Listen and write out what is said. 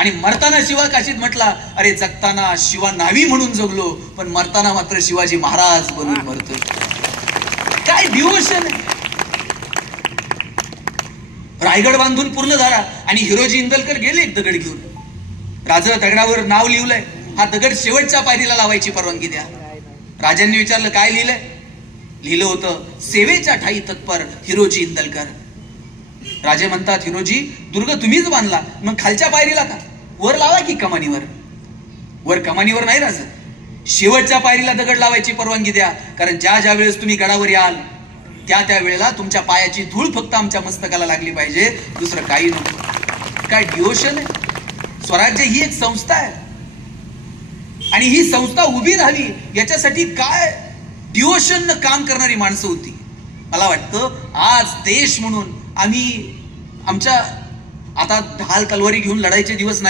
आणि मरताना शिवा काशीत म्हटला, अरे जगताना शिवा नावी म्हणून जगलो, पण मरताना मात्र शिवाजी महाराज बनून मरतोय. काय डिवोशन आहे. रायगड बांधून पूर्ण झाला आणि हिरोजी इंदलकर गेले एक दगड घेऊन. राजा दगडावर नाव लिहिलंय, हा दगड शेवटच्या पायरीला लावायची परवानगी द्या. राजांनी विचारलं काय लिहिलंय? लिहिलं होतं, सेवेच्या ठाई तत्पर हिरोजी इंदलकर. राजे म्हणतात, हिरोजी दुर्ग तुम्हीच बांधला, मग खालच्या पायरीला का? वर लावा की कमानीवर. वर कमानीवर नाही राजा, शेवटच्या पायरीला दगड लावायची परवानगी द्या, कारण ज्या ज्या वेळेस तुम्ही गडावर याल त्या त्या वेळेला तुमच्या पायाची धूळ फक्त आमच्या मस्तकाला लागली पाहिजे, दुसरं काही नको. काय डिवोशन आहे. स्वराज्य ही एक संस्था आहे आणि ही संस्था उभी राहावी याच्यासाठी काय डिवोशन काम करणारी माणसं होती. मला वाटतं आज देश म्हणून आम्ही आमच्या आता ढाल तलवारी घेऊन लढायचे दिवस नाही.